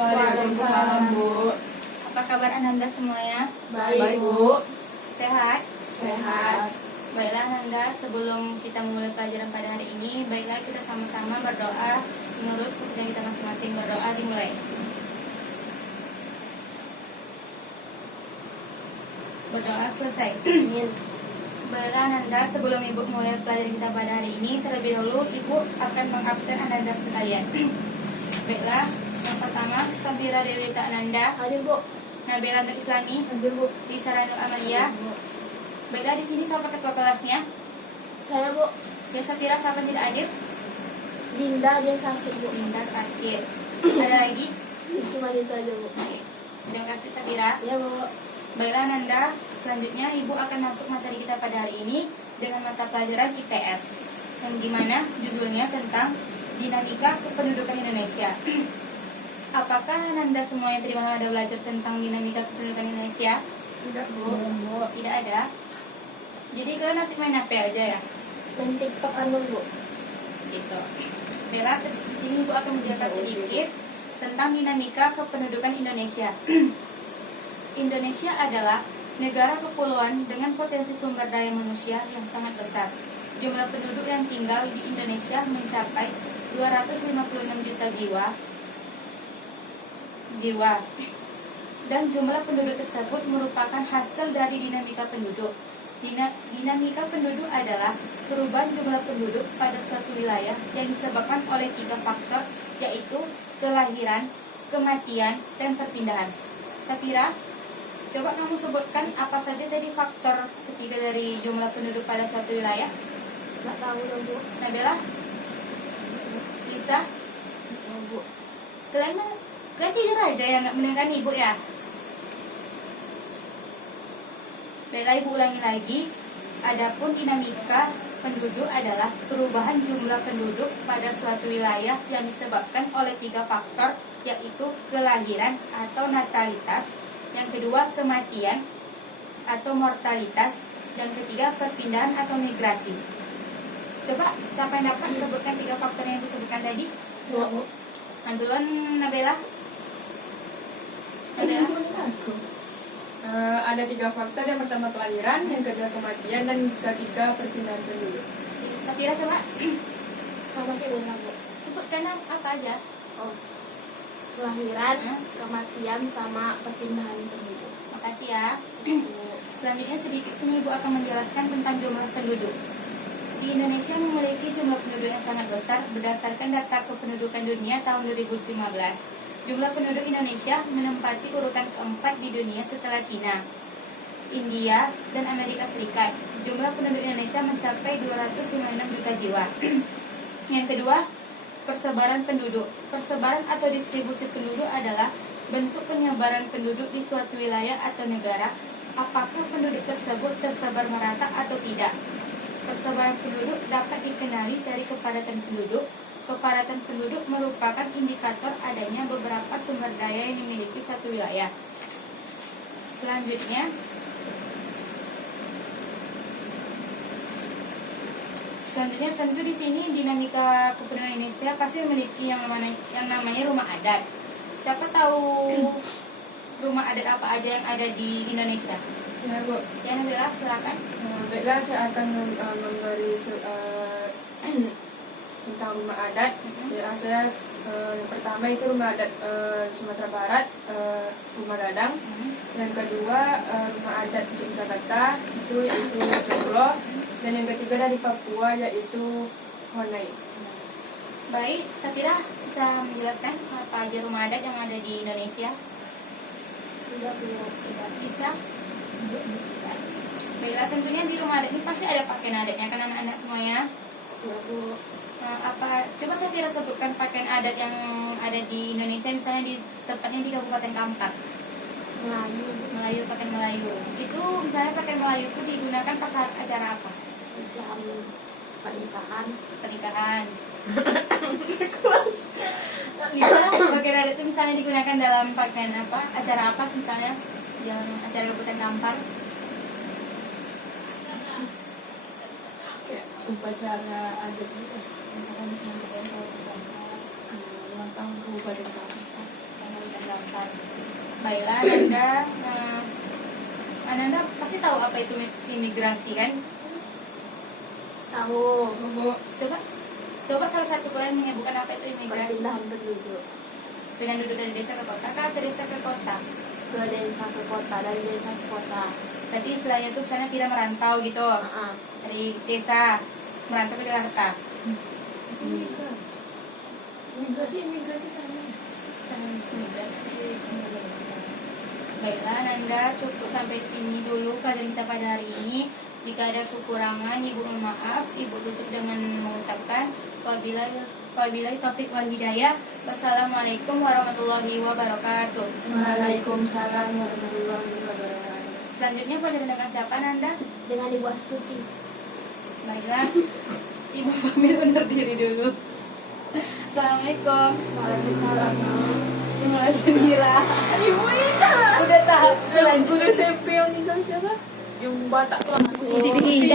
Waalaikumsalam, Bu. Apa kabar Ananda semuanya? Baik, Bu. Sehat? Sehat. Baiklah Ananda, sebelum kita memulai pelajaran pada hari ini, baiklah kita sama-sama berdoa menurut keputusan kita masing-masing. Berdoa dimulai. Berdoa selesai. Baiklah Ananda, sebelum Ibu mulai pelajaran kita pada hari ini, terlebih dahulu Ibu akan mengabsen Ananda sekalian. Baiklah, yang pertama Safira Dewita Ananda. Hadir, Bu. Nabila Nur Islami. Hadir, Bu. Lisa Ranul Amalia. Baiklah, di sini siapa ketua kelasnya? Saya, Bu. Ya, Safira, siapa tidak hadir? Dinda, dia sakit, Bu. Dinda sakit. Ada lagi? Cuma itu aja, Bu. Terima kasih Safira. Ya, Bu. Baiklah Nanda, selanjutnya Ibu akan masuk materi kita pada hari ini dengan mata pelajaran IPS, yang dimana judulnya tentang dinamika kependudukan Indonesia. Apakah Nanda semua yang tadi malam ada belajar tentang dinamika kependudukan Indonesia? Tidak, Bu. Tidak ada. Jadi kalian asik main HP aja ya? Main TikTok kan, Bu. Gitu. Baiklah, di sini Ibu akan menjelaskan sedikit tentang dinamika kependudukan Indonesia. Indonesia adalah negara kepulauan dengan potensi sumber daya manusia yang sangat besar. Jumlah penduduk yang tinggal di Indonesia mencapai 256 juta jiwa. Dan jumlah penduduk tersebut merupakan hasil dari dinamika penduduk. Dinamika penduduk adalah perubahan jumlah penduduk pada suatu wilayah yang disebabkan oleh 3 faktor, yaitu kelahiran, kematian, dan perpindahan. Safira, coba kamu sebutkan apa saja tadi faktor ketiga dari jumlah penduduk pada suatu wilayah. Nggak tahu dong, Bu. Nabila, Lisa, Bu. kalian tidur aja ya, nggak mendengarkan Ibu ya. Baiklah, Ibu ulangi lagi. Adapun dinamika penduduk adalah perubahan jumlah penduduk pada suatu wilayah yang disebabkan oleh 3 faktor, yaitu kelahiran atau natalitas, yang kedua kematian atau mortalitas, dan ketiga perpindahan atau migrasi. Coba siapa yang dapat sebutkan 3 faktor yang disebutkan tadi? Bu. Duluan Nabila. Nabila. Ada 3 faktor. Yang pertama kelahiran, yang kedua kematian, dan ketiga perpindahan penduduk. Safira coba. Sama kayak Bu. Sebutkan apa aja. Oh. Kelahiran, kematian, sama perpindahan penduduk. Makasih ya. Selanjutnya sedikit sini Ibu akan menjelaskan tentang jumlah penduduk. Di Indonesia memiliki jumlah penduduk yang sangat besar berdasarkan data kependudukan dunia tahun 2015. Jumlah penduduk Indonesia menempati urutan keempat di dunia setelah Cina, India, dan Amerika Serikat. Jumlah penduduk Indonesia mencapai 256 juta jiwa. Yang kedua, persebaran penduduk. Persebaran atau distribusi penduduk adalah bentuk penyebaran penduduk di suatu wilayah atau negara. Apakah penduduk tersebut tersebar merata atau tidak? Persebaran penduduk dapat dikenali dari kepadatan penduduk. Kepadatan penduduk merupakan indikator adanya beberapa sumber daya yang dimiliki satu wilayah. Selanjutnya tentu di sini dinamika kependudukan Indonesia pasti memiliki yang namanya rumah adat. Siapa tahu rumah adat apa aja yang ada di Indonesia? Ya, Bu. Ya, Nabila, silakan. Baiklah, saya akan memberi tentang rumah adat. Ya, saya yang pertama itu rumah adat Sumatera Barat, Rumah Dadang. Yang kedua rumah adat Yogyakarta, itu yaitu Joglo. Dan yang ketiga dari Papua, yaitu Honai. Baik, Safira bisa menjelaskan apa aja rumah adat yang ada di Indonesia? Tidak, Bu. Bisa? Baiklah, tentunya di rumah adat ini pasti ada pakaian adatnya kan anak-anak semuanya? Ya, Bu. Coba Safira sebutkan pakaian adat yang ada di Indonesia, misalnya di tempatnya di Kabupaten Kampar. Melayu, pakaian Melayu. Itu misalnya pakaian Melayu itu digunakan pas acara apa? Pernikahan. Bisa pakaian adat itu misalnya digunakan dalam pakaian apa? Acara apa misalnya? Dalam acara Kabupaten Kampar. Upacara adat itu ulang tahun Kabupaten Kampar. dijelaskan. Baiklah Ananda pasti tahu apa itu imigrasi kan? Tahu. Coba salah satu kalian menyebutkan apa itu imigrasi. Perpindahan penduduk Dengan duduk dari desa ke kota kah atau desa ke kota? ke desa ke kota, dari desa ke kota. Berarti istilahnya tuh misalnya kita merantau gitu. Dari desa merantau ke Jakarta. Imigrasi sama. Baiklah Nanda, cukup sampai sini dulu kajian kita pada hari ini. Jika ada kekurangan, Ibu mohon maaf. Ibu tutup dengan mengucapkan wabillahi taufiq wal hidayah. Wassalamualaikum warahmatullahi wabarakatuh. Waalaikumsalam warahmatullahi wabarakatuh. Selanjutnya pelajaran dengan siapa Nanda? Dengan Ibu Astuti. Baiklah, Ibu pamit undur diri dulu. Assalamualaikum. Waalaikumsalam. Simulasi Mira. Ibu itu. Udah tahap Guru SMP yang nikah siapa? Yang Batak tuh. Sisi